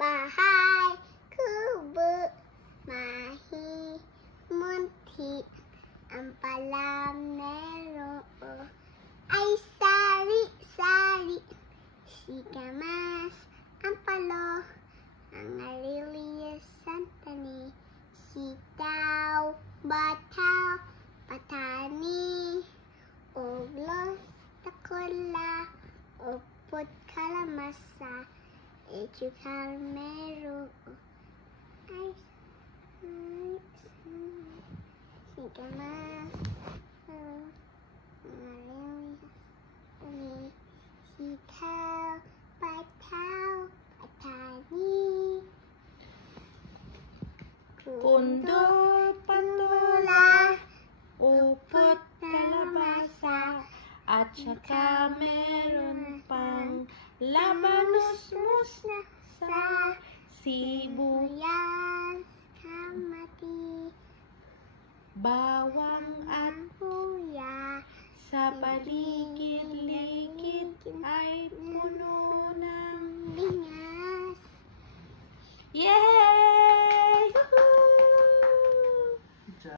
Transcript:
bahay, kubo, munti, ang palamero ay sari-sari, sikamas, ang palo, ang arilias, santani, sitaw, bataw, patani, oblos, takula, upot, kalamasa, kalmero, ay sikamas, sitaw, bataw, patani, Pundot, patula, upot, kalabasa, at saka meron pang labanos, sa sibuyas, kamati, bawang at luya, sa paligid-ligid ay puno ng binga,